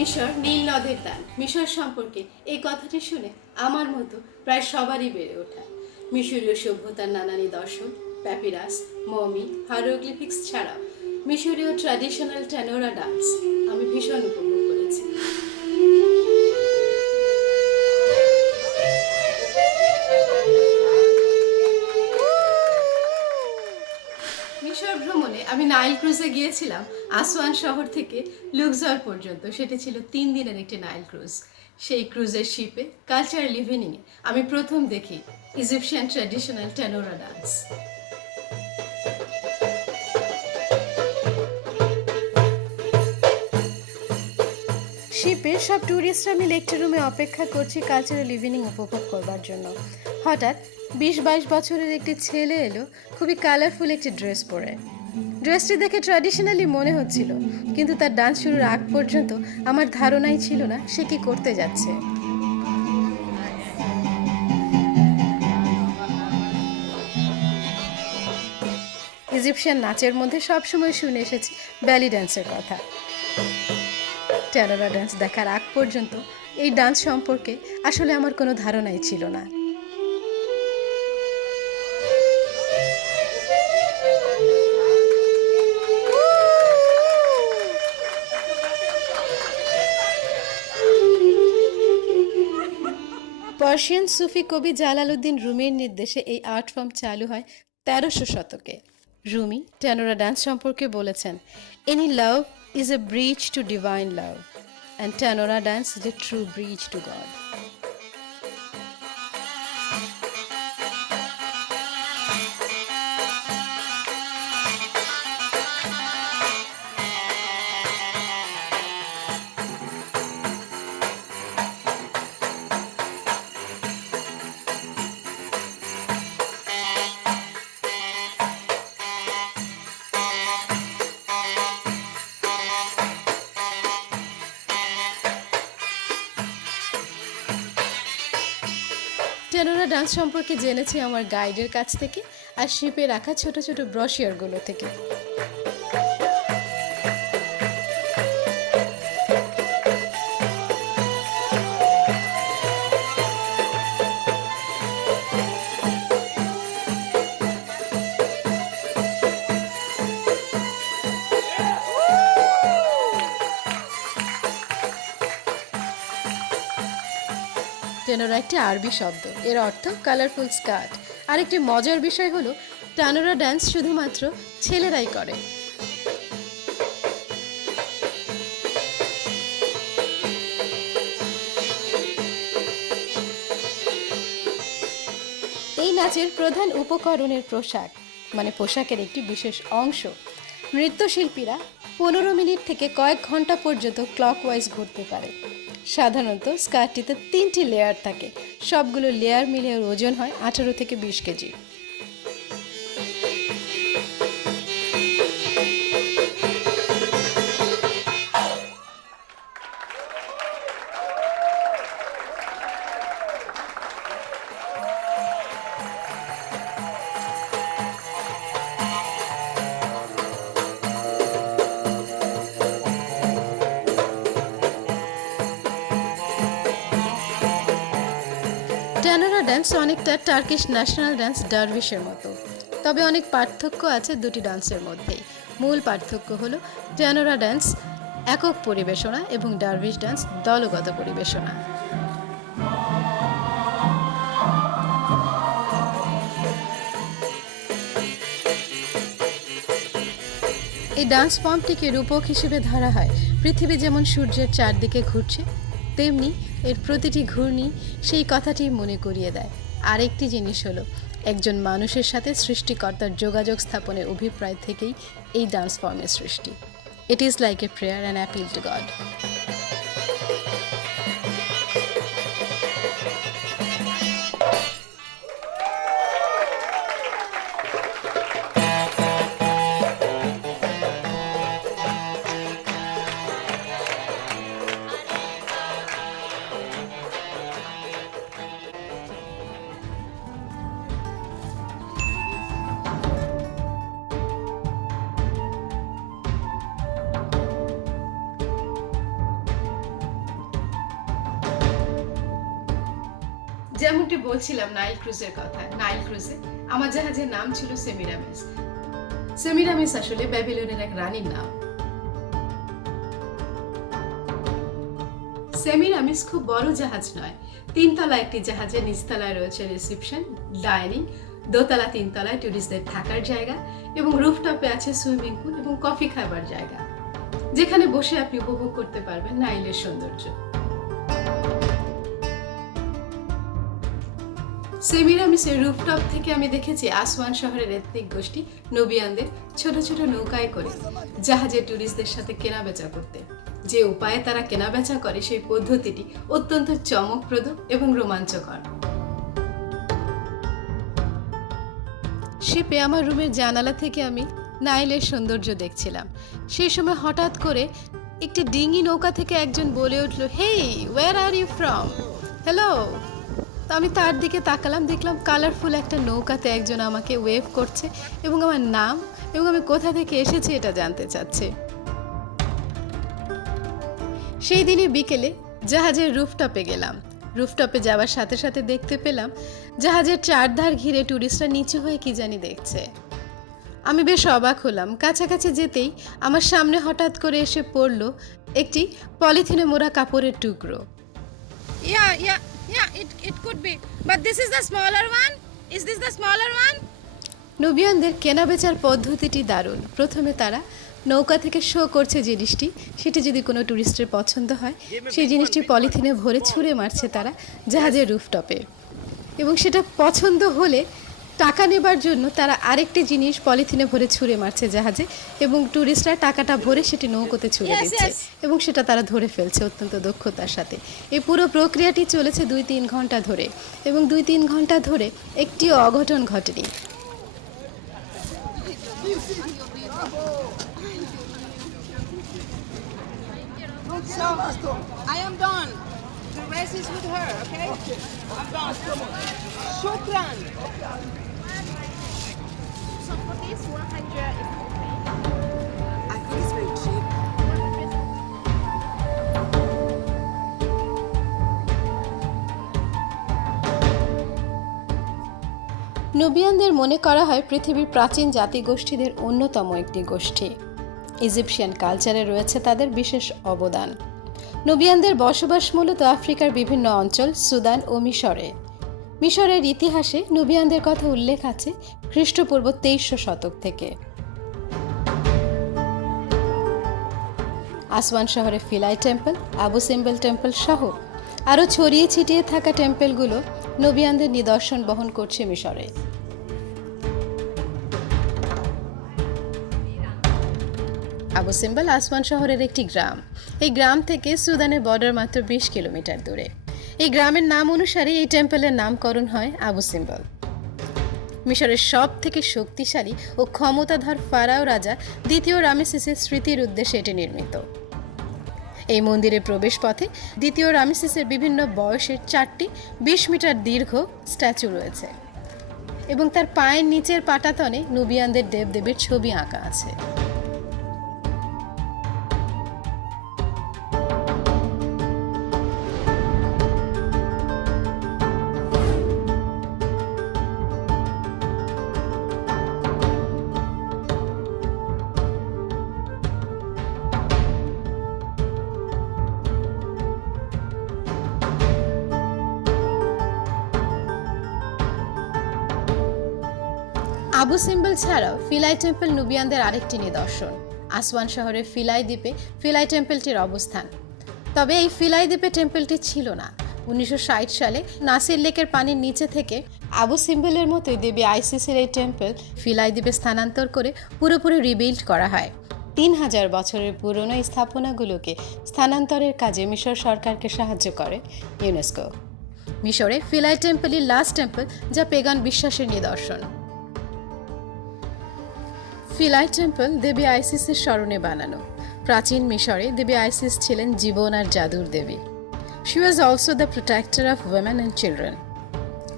মিশর নীল নদের দান। মিশর সম্পর্কে এই কথাটি শুনে আমার মতো প্রায় সবারই বেড়ে ওঠা। মিশরীয় সভ্যতার নানা নিদর্শন, প্যাপিরাস, মমি, হাইরোগ্লিফিক্স ছাড়াও মিশরীয় ট্র্যাডিশনাল টেনোরা ডান্স আমি ভীষণ উপভোগ করেছি। মিশর ভ্রমণে আমি নাইল ক্রুজে গিয়েছিলাম আসওয়ান শহর থেকে লুক্সর পর্যন্ত। সেটি ছিল 3 দিনের একটি নাইল ক্রুজ। সেই ক্রুজের শিপে কালচারাল ইভিনিংয়ে আমি প্রথম দেখি ইজিপশিয়ান ট্র্যাডিশনাল টেনোরা ডান্স। শিপে সব ট্যুরিস্টরা মিলে একটি রুমে অপেক্ষা করছি কালচারাল ইভিনিং উপভোগ করবার জন্য। হঠাৎ 20-22 বছরের একটি ছেলে এলো, খুবই কালারফুল একটি ড্রেস পরে। ড্রেসটি দেখে ট্র্যাডিশনালি মনে হচ্ছিল, কিন্তু তার ডান্স শুরুর আগ পর্যন্ত আমার ধারণাই ছিল না সে কি করতে যাচ্ছে। ইজিপশিয়ান নাচের মধ্যে সবসময় শুনে এসেছি ব্যালি ডান্সের কথা। টেনোরা ডান্স দেখার আগ পর্যন্ত এই ডান্স সম্পর্কে আসলে আমার কোনো ধারণাই ছিল না। পার্সিয়ান সুফি কবি জালালউদ্দিন রুমির নির্দেশে এই আর্ট ফর্ম চালু হয় 1300 শতকে। রুমি টেনোরা ডান্স সম্পর্কে বলেছেন, any love is a bridge to divine love and Tanoura dance is a true bridge to God. Tanoura dance সম্পর্কে জেনেছি আমার গাইডের কাছ থেকে আর শিপে রাখা ছোট ছোট ব্রশিয়ারগুলো থেকে। টেনোরা একটি আরবি শব্দ, এর অর্থ কালারফুল স্কার্ট। আরেকটি মজার বিষয় হলো টেনোরা ডান্স শুধুমাত্র ছেলেরাই করে। এই নাচের প্রধান উপকরণের পোশাক, মানে পোশাকের একটি বিশেষ অংশ। নৃত্যশিল্পীরা 15 মিনিট থেকে কয়েক ঘন্টা পর্যন্ত ক্লকওয়াইজ ঘুরতে পারে। সাধারণত স্কার্টটিতে 3টি লেয়ার থাকে, সবগুলো লেয়ার মিলে ওজন হয় 18 থেকে 20 কেজি। টেনোরা ডান্স অনেকটা টার্কিশ ন্যাশনাল ডান্স ডারভিশের মতো, তবে অনেক পার্থক্য আছে দুটি ডান্সের মধ্যেই। মূল পার্থক্য হলো টেনোরা ডান্স একক পরিবেশনা এবং ডারভিশ ডান্স দলগত পরিবেশনা। এই ডান্স ফর্মটিকে রূপক হিসেবে ধরা হয়। পৃথিবী যেমন সূর্যের চারদিকে ঘুরছে, তেমনি এর প্রতিটি ঘূর্ণি সেই কথাটি মনে করিয়ে দেয়। আরেকটি জিনিস হলো একজন মানুষের সাথে সৃষ্টিকর্তার যোগাযোগ স্থাপনের অভিপ্রায় থেকেই এই ডান্স ফর্মের সৃষ্টি। It is like a prayer and appeal two god. যেমনটি বলছিলাম নাইল ক্রুজের কথা, নাইল ক্রুজে আমার জাহাজের নাম ছিল সেমিরামিস। সেমিরামিস আসলে ব্যাবিলনের এক রানীর নাম। সেমিরামিস খুব বড় জাহাজ নয়, 3 তলা একটি জাহাজের নিচতলায় রয়েছে রিসেপশন, ডাইনিং, দোতলা 3 তলায় টুরিস্টদের থাকার জায়গা এবং রুফটপে আছে সুইমিং পুল এবং কফি খাবার জায়গা, যেখানে বসে আপনি উপভোগ করতে পারবেন নাইলের সৌন্দর্য। সেমিরামিসের রুফটপ থেকে আমি দেখেছি আসওয়ান শহরের এথনিক গোষ্ঠী নুবিয়ানদের ছোট ছোট নৌকায় করে জাহাজে টুরিস্টদের সাথে কেনাবেচা করতে। যে উপায়ে তারা কেনাবেচা করে সেই পদ্ধতিটি অত্যন্ত চমকপ্রদ এবং রোমাঞ্চকর। শিপে আমার রুমের জানালা থেকে আমি নাইলের সৌন্দর্য দেখছিলাম। সেই সময় হঠাৎ করে একটি ডিঙি নৌকা থেকে একজন বলে উঠল, hey, where are you from? Hello. তো আমি তার দিকে তাকালাম, দেখলাম কালারফুল একটা নৌকাতে একজন আমাকে ওয়েভ করছে এবং আমার নাম এবং আমি কোথা থেকে এসেছি এটা জানতে চাচ্ছে। সেই দিনই বিকেলে জাহাজের রুফটপে গেলাম। রুফটপে যাওয়ার সাথে সাথে দেখতে পেলাম জাহাজের চারধার ঘিরে টুরিস্টরা নিচু হয়ে কি জানি দেখছে। আমি বেশ অবাক হলাম। কাছাকাছি যেতেই আমার সামনে হঠাৎ করে এসে পড়ল একটি পলিথিনে মোড়া কাপড়ের টুকরো। It could be. But this is the smaller one? Is this the smaller one? নুবিয়ানদের কেনাবেচার পদ্ধতিটি দারুণ। প্রথমে তারা নৌকা থেকে শো করছে জিনিসটি, সেটি যদি কোনো টুরিস্টের পছন্দ হয় সেই জিনিসটি পলিথিনে ভরে ছুঁড়ে মারছে তারা জাহাজের রুফটপে, এবং সেটা পছন্দ হলে টাকা নেবার জন্য তারা আরেকটি জিনিস পলিথিনে ভরে ছুঁড়ে মারছে জাহাজে, এবং টুরিস্টরা টাকাটা ভরে সেটি নৌকোতে ছুঁড়ে দিচ্ছে এবং সেটা তারা ধরে ফেলছে অত্যন্ত দক্ষতার সাথে। এই পুরো প্রক্রিয়াটি চলেছে 2-3 ঘন্টা ধরে, এবং 2-3 ঘন্টা ধরে একটিও অঘটন ঘটেনি। So, I am done. The rest is with her, okay? I'm done. Shukran. So for this 100 is okay. I think it's very cheap. নুবিয়ানদের মনে করা হয় পৃথিবীর প্রাচীন জাতিগোষ্ঠীদের অন্যতম একটি গোষ্ঠী। ইজিপশিয়ান কালচারে রয়েছে তাদের বিশেষ অবদান। নুবিয়ানদের বসবাস মূলত আফ্রিকার বিভিন্ন অঞ্চল, সুদান ও মিশরে। মিশরের ইতিহাসে নুবিয়ানদের কথা উল্লেখ আছে খ্রিস্টপূর্ব 2300 শতক থেকে। আসওয়ান শহরে ফিলাই টেম্পল, আবু সিম্বল টেম্পল সহ আরও ছড়িয়ে ছিটিয়ে থাকা টেম্পলগুলো নুবিয়ানদের নিদর্শন বহন করছে মিশরে। আবু সিম্বল আসওয়ান শহরের একটি গ্রাম। এই গ্রাম থেকে সুদানের বর্ডার মাত্র 20 কিলোমিটার দূরে। এই গ্রামের নাম অনুসারে এই টেম্পলের নামকরণ হয় আবু সিম্বল। মিশরের সব থেকে শক্তিশালী ও ক্ষমতাধর ফারাও রাজা দ্বিতীয় রামেসিসের স্মৃতির উদ্দেশ্যে এটি নির্মিত। এই মন্দিরের প্রবেশপথে দ্বিতীয় রামেসিসের বিভিন্ন বয়সের 4টি 20 মিটার দীর্ঘ স্ট্যাচু রয়েছে, এবং তার পায়ের নিচের পাটাতনে নুবিয়ানদের দেবদেবীর ছবি আঁকা আছে। আবু সিম্বল ছাড়াও ফিলাই টেম্পল নুবিয়ানদের আরেকটি নিদর্শন। আসওয়ান শহরের ফিলাই দ্বীপে ফিলাই টেম্পলটির অবস্থান। তবে এই ফিলাই দ্বীপে টেম্পলটি ছিল না। 1960 সালে নাসির লেকের পানির নিচে থেকে আবু সিম্বলের মতোই দেবী আইসিসের এই টেম্পল ফিলাই দ্বীপে স্থানান্তর করে পুরোপুরি রিবিল্ড করা হয়। 3000 বছরের পুরনো এই স্থাপনাগুলোকে স্থানান্তরের কাজে মিশর সরকারকে সাহায্য করে ইউনেস্কো। মিশরে ফিলাই টেম্পলই লাস্ট টেম্পল যা পেগান বিশ্বাসের নিদর্শন। ফিলাই টেম্পল দেবী আইসিসের স্মরণে বানানো। প্রাচীন মিশরে দেবী আইসিস ছিলেন জীবন আর জাদুর দেবী। She was also the protector of women and children.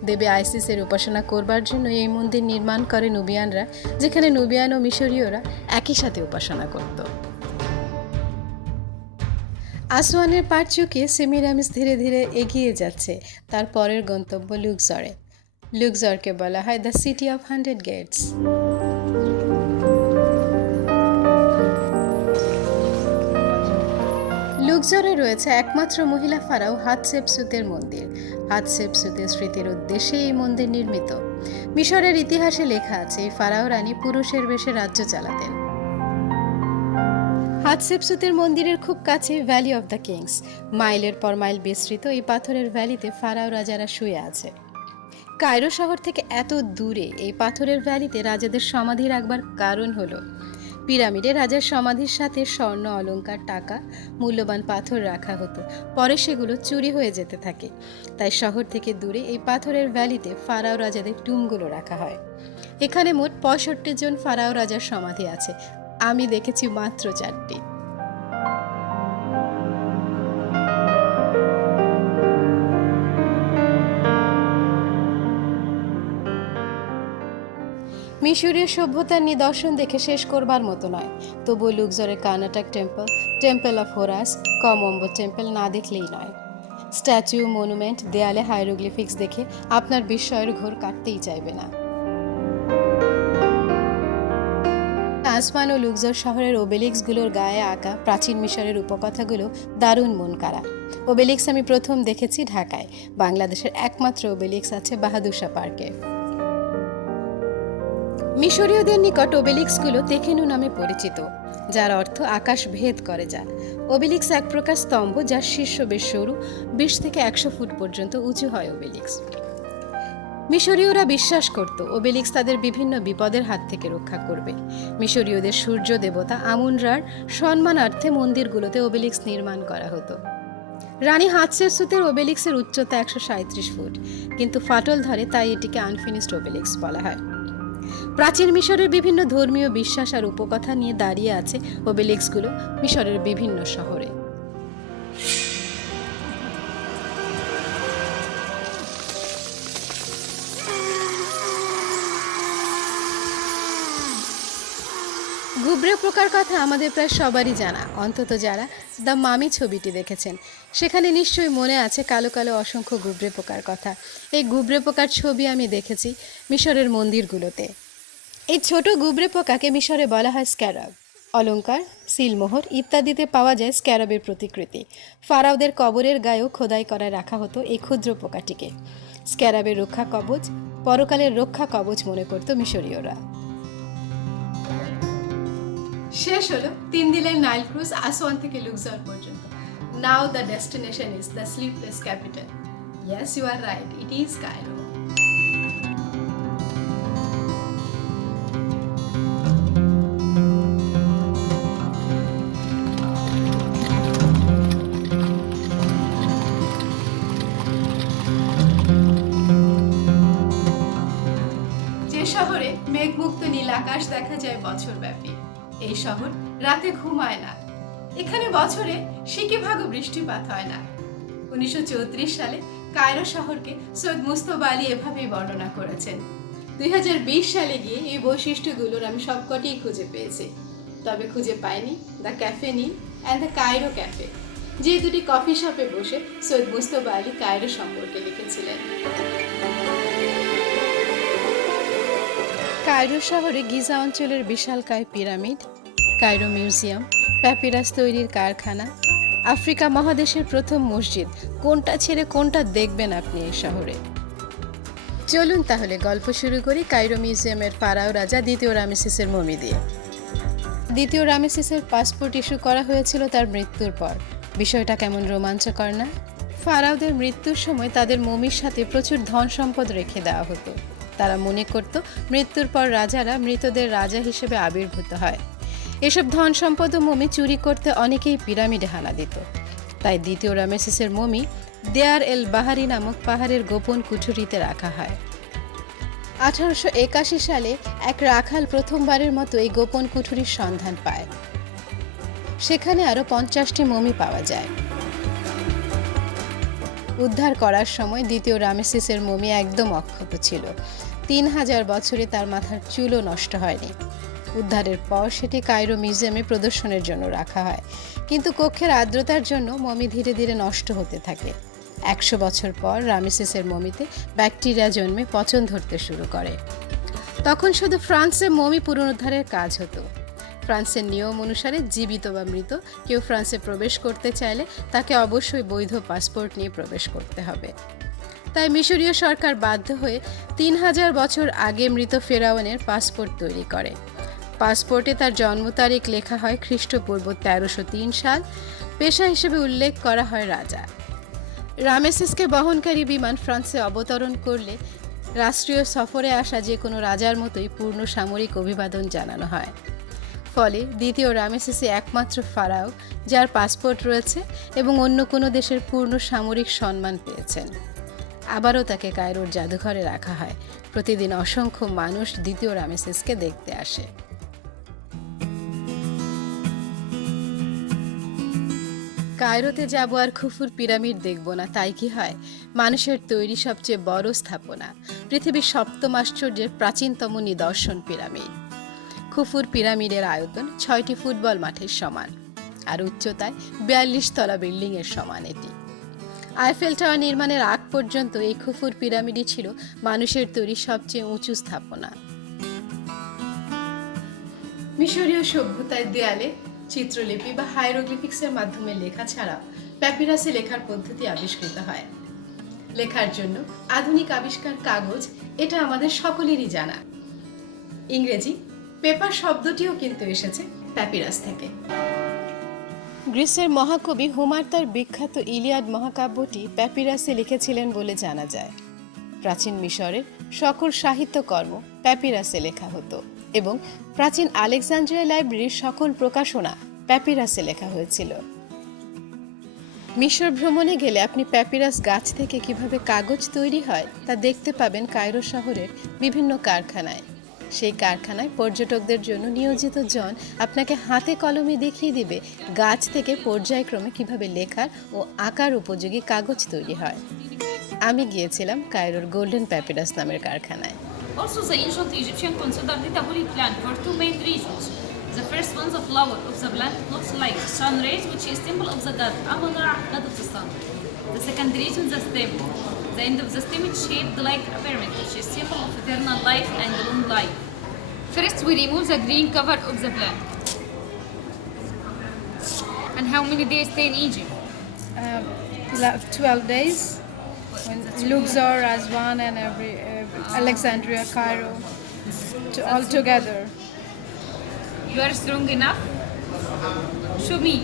দেবী আইসিসের উপাসনা করবার জন্য এই মন্দির নির্মাণ করে নুবিয়ানরা, যেখানে নুবিয়ান ও মিশরীয়রা একই সাথে উপাসনা করত। আসওয়ানের পাড় চুকিয়ে সেমিরামিস ধীরে ধীরে এগিয়ে যাচ্ছে তার পরের গন্তব্য লুক্সরে। লুক্সরকে বলা হয় দ্য সিটি অফ 100 গেটস। লুক্সরে রয়েছে একমাত্র মহিলা ফারাও হাতশেপসুতের মন্দির। হাতশেপসুতের স্মৃতির উদ্দেশ্যে এই মন্দির নির্মিত। মিশরের ইতিহাসে লেখা আছে এই ফারাও রানী পুরুষের বেশে রাজ্য চালাতেন। হাতশেপসুতের মন্দিরের খুব কাছে ভ্যালি অফ দ্য কিংস। মাইলের পর মাইল বিস্তৃত এই পাথরের ভ্যালিতে ফারাও রাজারা শুয়ে আছে। কায়রো শহর থেকে এত দূরে এই পাথরের ভ্যালিতে রাজাদের সমাধি রাখবার কারণ হলো পিরামিডে রাজার সমাধির সাথে স্বর্ণ, অলংকার, টাকা, মূল্যবান পাথর রাখা হতো। পরে সেগুলো চুরি হয়ে যেতে থাকে। তাই শহর থেকে দূরে এই পাথরের ভ্যালিতে ফারাও রাজাদের টুমগুলো রাখা হয়। এখানে মোট 65 জন ফারাও রাজার সমাধি আছে। আমি দেখেছি মাত্র 4টি। মিশরীয় সভ্যতার নিদর্শন দেখে শেষ করবার মতো নয়। তবুও লুক্সরের Karnak temple, temple of Horus, Kom Ombo temple না দেখলেই নয়। স্ট্যাচু, মনুমেন্ট, দেয়ালে হাইরোগ্লিফিক্স দেখে আপনার বিস্ময়ের ঘোর কাটতেই চাইবে না। আসমান ও লুক্সর শহরের ওবেলিক্সগুলোর গায়ে আঁকা প্রাচীন মিশরের উপকথাগুলো দারুণ মন কাড়া। ওবেলিক্স আমি প্রথম দেখেছি ঢাকায়। বাংলাদেশের একমাত্র ওবেলিক্স আছে বাহাদুর শাহ পার্কে। মিশরীয়দের নিকট ওবেলিক্সগুলো তেকেনু নামে পরিচিত, যার অর্থ আকাশ ভেদ করে যা। ওবেলিক্স এক প্রকার স্তম্ভ যার শীর্ষ বেশ সরু, 20 থেকে 100 ফুট পর্যন্ত উঁচু হয় ওবেলিক্স। মিশরীয়রা বিশ্বাস করত ওবেলিক্স তাদের বিভিন্ন বিপদের হাত থেকে রক্ষা করবে। মিশরীয়দের সূর্য দেবতা আমুন-রার সম্মানার্থে মন্দিরগুলোতে ওবেলিক্স নির্মাণ করা হতো। রানী হাতশেপসুতের ওবেলিক্সের উচ্চতা 137 ফুট, কিন্তু ফাটল ধরে তাই এটিকে আনফিনিশড ওবেলিক্স বলা হয়। প্রাচীন মিশরের বিভিন্ন ধর্মীয় বিশ্বাস আর উপকথা নিয়ে দাঁড়িয়ে আছে ওবেলিক্সগুলো মিশরের বিভিন্ন শহরে। গুবরে পোকার কথা আমাদের প্রায় সবারই জানা, অন্তত যারা দ্য মামি ছবিটি দেখেছেন। সেখানে নিশ্চয়ই মনে আছে কালো কালো অসংখ্য গুবরে পোকার কথা। এই গুবরে পোকার ছবি আমি দেখেছি মিশরের মন্দিরগুলোতে। এই ছোট গুবরে পোকাকে মিশরে বলা হয় স্ক্যারাব। অলংকার, সিলমোহর ইত্যাদিতে পাওয়া যায় স্ক্যারাবের প্রতিকৃতি। ফারাওদের কবরের গায়েও খোদাই করে রাখা হতো এই ক্ষুদ্র পোকাটিকে। স্ক্যারাবের রক্ষা কবচ, পরকালের রক্ষা কবচ মনে করত মিশরীয়রা। শেষ হলো 3 দিনের নাইল ক্রুজ আসওয়ান থেকে লুক্সর পর্যন্ত। Now the destination is the sleepless capital. Yes, you are right, it is Cairo. যে শহরে মেঘমুক্ত নীল আকাশ দেখা যায় বছরব্যাপী, এই শহর রাতে ঘুমায় না। এখানে বছরে সিকিভাগও বৃষ্টিপাত হয় না। 1934 সালে কায়রো শহরকে সৈয়দ মুস্তফা আলী এভাবেই বর্ণনা করেছেন। 2020 সালে গিয়ে এই বৈশিষ্ট্যগুলোর আমি সবকটিই খুঁজে পেয়েছি, তবে খুঁজে পাইনি the cafe Nile and the Cairo cafe, যে দুটি কফি শপে বসে সৈয়দ মুস্তফা আলী কায়রো সম্পর্কে লিখেছিলেন। কায়রো শহরে গিজা অঞ্চলের বিশালকায় পিরামিড, কায়রো মিউজিয়াম, প্যাপিরাস তৈরির কারখানা, আফ্রিকা মহাদেশের প্রথম মসজিদ, কোনটা ছেড়ে কোনটা দেখবেন আপনি এই শহরে। চলুন তাহলে গল্প শুরু করি কায়রো মিউজিয়ামের ফারাও রাজা দ্বিতীয় রামেসিসের মমি দিয়ে। দ্বিতীয় রামেসিসের পাসপোর্ট ইস্যু করা হয়েছিল তার মৃত্যুর পর। বিষয়টা কেমন রোমাঞ্চকর না? ফারাওদের মৃত্যুর সময় তাদের মমির সাথে প্রচুর ধন সম্পদ রেখে দেওয়া হতো। তারা মনে করত মৃত্যুর পর রাজারা মৃতদের রাজা হিসেবে আবির্ভূত হয়। এসব ধন সম্পদ ও মমি চুরি করতে অনেকেই পিরামিডে হানা দিত। তাই দ্বিতীয় রামেসিসের মমি দেয়ার এল বাহারি নামক পাহাড়ের গোপন কুঠুরিতে রাখা হয়। 1881 সালে এক রাখাল প্রথমবারের মতো এই গোপন কুঠুরির সন্ধান পায়। সেখানে আরও 50টি মমি পাওয়া যায়। উদ্ধার করার সময় দ্বিতীয় রামেসিসের মমি একদম অক্ষত ছিল। 3000 বছরে তার মাথার চুলও নষ্ট হয়নি। উদ্ধারের পর সেটি কায়রো মিউজিয়ামে প্রদর্শনের জন্য রাখা হয়, কিন্তু কক্ষের আর্দ্রতার জন্য মমি ধীরে ধীরে নষ্ট হতে থাকে। 100 বছর পর রামেসিসের মমিতে ব্যাকটেরিয়া জন্মে পচন ধরতে শুরু করে। তখন শুধু ফ্রান্সে মমি পুনরুদ্ধারের কাজ হতো। ফ্রান্সের নিয়ম অনুসারে জীবিত বা মৃত কেউ ফ্রান্সে প্রবেশ করতে চাইলে তাকে অবশ্যই বৈধ পাসপোর্ট নিয়ে প্রবেশ করতে হবে। তাই মিশরীয় সরকার বাধ্য হয়ে 3000 বছর আগে মৃত ফেরাউনের পাসপোর্ট তৈরি করে। পাসপোর্টে তার জন্ম তারিখ লেখা হয় খ্রিস্টপূর্ব 1303 সাল। পেশা হিসেবে উল্লেখ করা হয় রাজা। রামেসিসকে বহনকারী বিমান ফ্রান্সে অবতরণ করলে রাষ্ট্রীয় সফরে আসা যে কোনো রাজার মতোই পূর্ণ সামরিক অভিবাদন জানানো হয়। ফলে দ্বিতীয় রামেসিসই একমাত্র ফারাও যার পাসপোর্ট রয়েছে এবং অন্য কোনো দেশের পূর্ণ সামরিক সম্মান পেয়েছেন। আবারও তাকে কায়রোর জাদুঘরে রাখা হয়। প্রতিদিন অসংখ্য মানুষ দ্বিতীয় রামেসিসকে দেখতে আসে। কায়রোতে যাব আর খুফুর পিরামিড দেখব না, তাই কি হয়? মানুষের তৈরি সবচেয়ে বড় স্থাপনা, পৃথিবীর 7ম আশ্চর্যের প্রাচীনতম নিদর্শন পিরামিড। খুফুর পিরামিডের আয়তন 6টি ফুটবল মাঠের সমান আর উচ্চতায় 42 তলা বিল্ডিংয়ের সমান। এটি আইফেল টাওয়ার নির্মাণের আগ পর্যন্ত এই খুফুর পিরামিডই ছিল মানুষের তৈরি সবচেয়ে উঁচু স্থাপনা। মিশরীয় সভ্যতার দেয়ালে চিত্রলিপি বা হাইরোগ্লিফিক্সের মাধ্যমে লেখা ছাড়া প্যাপিরাসে লেখার পদ্ধতি আবিষ্কৃত হয়। লেখার জন্য আধুনিক আবিষ্কার কাগজ, এটা আমাদের সকলেরই জানা। ইংরেজি পেপার শব্দটিও কিন্তু এসেছে প্যাপিরাস থেকে। গ্রিসের মহাকবি হোমার তার বিখ্যাত ইলিয়াড মহাকাব্যটি প্যাপিরাসে লিখেছিলেন বলে জানা যায়। প্রাচীন মিশরের সকল সাহিত্যকর্ম প্যাপিরাসে লেখা হতো এবং প্রাচীন আলেকজান্দ্রিয়া লাইব্রেরির সকল প্রকাশনা প্যাপিরাসে লেখা হয়েছিল। মিশর ভ্রমণে গেলে আপনি প্যাপিরাস গাছ থেকে কিভাবে কাগজ তৈরি হয় তা দেখতে পাবেন কায়রো শহরের বিভিন্ন কারখানায়। সেই কারখানায় পর্যটকদের জন্য নিয়োজিত জন আপনাকে হাতে কলমে দেখিয়ে দিবে গাছ থেকে পর্যায়ক্রমে কিভাবে লেখার ও আঁকার উপযোগী কাগজ তৈরি হয়। আমি গিয়েছিলাম কায়রোর গোল্ডেন প্যাপিরাস নামের কারখানায়। Also, the ancient Egyptians considered it a holy plant for two main reasons. The first one, the flower of the plant looks like sun rays, which is symbol of the god Amun-Ra, god of the sun. The second reason, the stem. The end of the stem is shaped like a pyramid, which is symbol of eternal life and long life. First, we remove the green cover of the plant. And how many days stay in Egypt? 12 days. When Luxor, Aswan, and Alexandria, Cairo, all together. You are strong enough? Show me.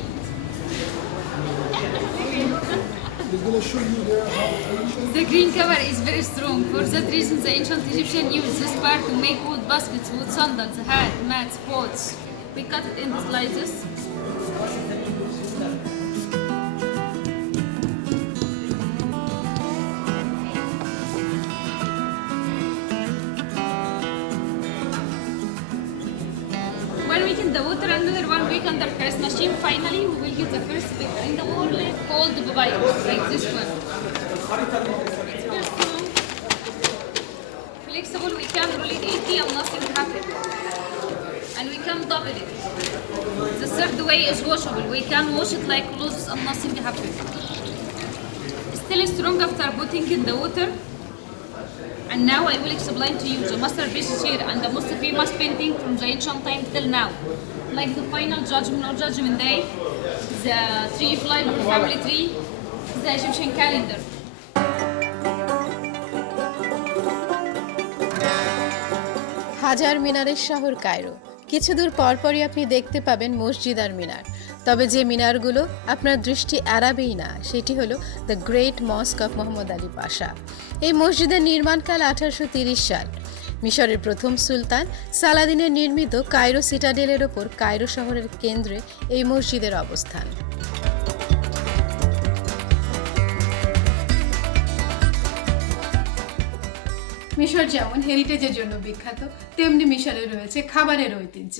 The green cover is very strong. For that reason, the ancient Egyptians used this part to make wood baskets, wood sandals, hat, mats, pots. We cut it into slices. One week in the water, another 1 week under press machine. Finally, we will get the first picture in the world called papyrus, like this one. It's very strong, flexible. We can roll it easy and nothing happens. And we can double it. The third way is washable. We can wash it like clothes and nothing happens. Still strong after putting in the water. And now I will explain to you the masterpieces here and the most famous painting from the ancient time till now. Like the final judgment or judgment day, the tree of life or family tree, the Egyptian calendar. হাজার মিনারের শহর Cairo. কিছু দূর পরপরই আপনি দেখতে পাবেন মসজিদ আর মিনার। তবে যে মিনারগুলো আপনার দৃষ্টি এড়াবেই না সেটি হলো the great mosque of Mohammad Ali Pasha. এই মসজিদের নির্মাণকাল 1830 সাল। মিশরের প্রথম সুলতান সালাদিনের নির্মিত কায়রো সিটাডেলের ওপর কায়রো শহরের কেন্দ্রে এই মসজিদের অবস্থান। মিশর যেমন হেরিটেজের জন্য বিখ্যাত, তেমনি মিশরে রয়েছে খাবারের ঐতিহ্য।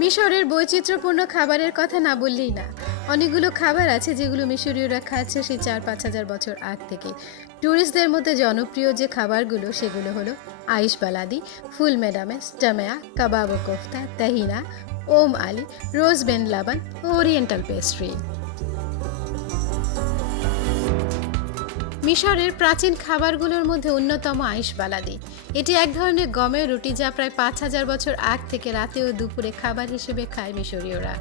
মিশরের বৈচিত্র্যপূর্ণ খাবারের কথা না বললেই না। অনেকগুলো খাবার আছে যেগুলো মিশরীয়রা খাচ্ছে সেই 4-5 হাজার বছর আগ থেকে। ট্যুরিস্টদের মধ্যে জনপ্রিয় যে খাবারগুলো সেগুলো হলো আইশ বালাদি, ফুল মেডামেস, টামেয়া, কাবাব ও কোফতা, তাহিনা, ওম আলি, রোজ বেন লাবান ও ওরিয়েন্টাল পেস্ট্রি। মিশরের প্রাচীন খাবারগুলোর মধ্যে অন্যতম আইশ বালাদি। এটি এক ধরনের গমের রুটি যা প্রায় 5,000 বছর আগ থেকে রাতে ও দুপুরে খাবার হিসেবে খায় মিশরীয়রা।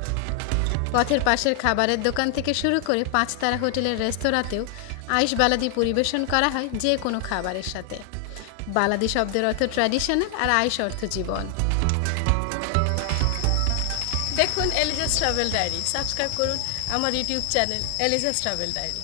পথের পাশের খাবারের দোকান থেকে শুরু করে 5 তারা হোটেলের রেস্তোরাঁতেও আইশ বালাদি পরিবেশন করা হয় যে কোনো খাবারের সাথে। বালাদি শব্দের অর্থ ট্র্যাডিশনাল আর আইশ অর্থ জীবন। দেখুন এলিজাস ট্রাভেল ডায়েরি, সাবস্ক্রাইব করুন আমার ইউটিউব চ্যানেল এলিজাস ট্রাভেল ডায়েরি।